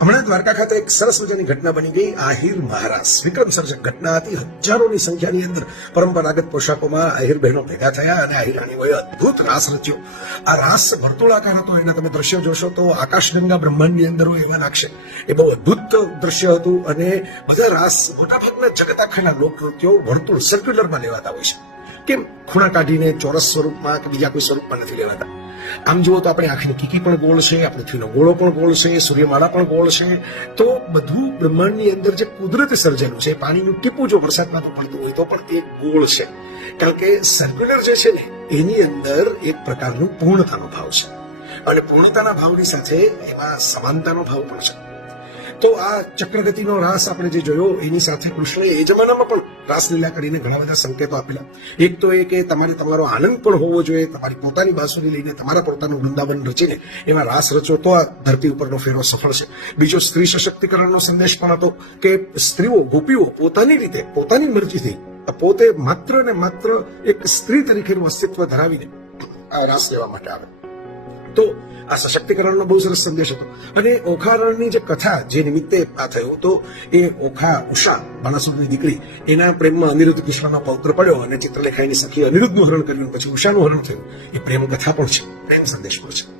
હમણાં દ્વારકા ખાતે એક સરસ મજાની ઘટના બની ગઈ. આહિર મહારાસ વિક્રમ સર્જક ઘટના હતી. હજારોની સંખ્યાની અંદર પરંપરાગત પોશાકોમાં આહિર બહેનો ભેગા થયા અને આહિર રાણીઓએ અદભુત રાસ રચ્યો. આ રાસ વર્તુળાકાર હતો. એના તમે દ્રશ્યો જોશો તો આકાશગંગા બ્રહ્માંડની અંદર હોય એવા લાગશે. એ બહુ અદભુત દ્રશ્ય હતું અને બધા રાસ મોટાભાગના જગત આખાના લોકનૃત્યો વર્તુળ સર્ક્યુલરમાં લેવાતા હોય છે. કેમ ખૂણા કાઢીને ચોરસ સ્વરૂપમાં કે બીજા કોઈ સ્વરૂપમાં નથી લેવાતા. આમ જુઓ તો આપણે આંખની કીકી પણ ગોળ છે, પૃથ્વીનો ગોળો પણ ગોળ છે, સૂર્યમાળા પણ ગોળ છે. તો બધું બ્રહ્માંડની અંદર જે કુદરતે સર્જેલું છે, પાણીનું ટીપું જો વરસાદમાં તો પડતું હોય તો પણ તે ગોળ છે. કારણ કે સર્ક્યુલર જે છે ને એની અંદર એક પ્રકારનું પૂર્ણતાનો ભાવ છે અને પૂર્ણતાના ભાવની સાથે એમાં સમાનતાનો ભાવ પણ છે. તો આ ચક્રગતિનો રાસ આપણે જે જોયો એની સાથે કૃષ્ણએ એ જમાનામાં પણ રાસલીલા કરીને ઘણા બધા સંકેતો આપેલા. એક તો એ કે તમારે તમારો આનંદ પણ હોવો જોઈએ. તમારી પોતાની બાંસુરી લઈને તમારા પોતાનું વૃંદાવન રચીને એમાં રાસ રચો તો આ ધરતી ઉપરનો ફેરો સફળ છે. બીજો સ્ત્રી સશક્તિકરણનો સંદેશ પણ હતો કે સ્ત્રીઓ ગોપીઓ પોતાની રીતે પોતાની મરજીથી પોતે માત્ર ને માત્ર એક સ્ત્રી તરીકેનું અસ્તિત્વ ધરાવીને આ રાસ લેવા માટે આવે. તો આ સશક્તિકરણનો બહુ સરસ સંદેશ હતો. અને ઓખારણની જે કથા જે નિમિત્તે આ થયો તો એ ઓખા ઉષા બાણાસુરની દીકરી એના પ્રેમમાં અનિરુદ્ધ કૃષ્ણનો પૌત્ર પડ્યો અને ચિત્રલેખાની સખી અનિરુદ્ધનું હરણ કર્યું, પછી ઉષાનું હરણ થયું. એ પ્રેમ કથા પણ છે, પ્રેમ સંદેશ પણ છે.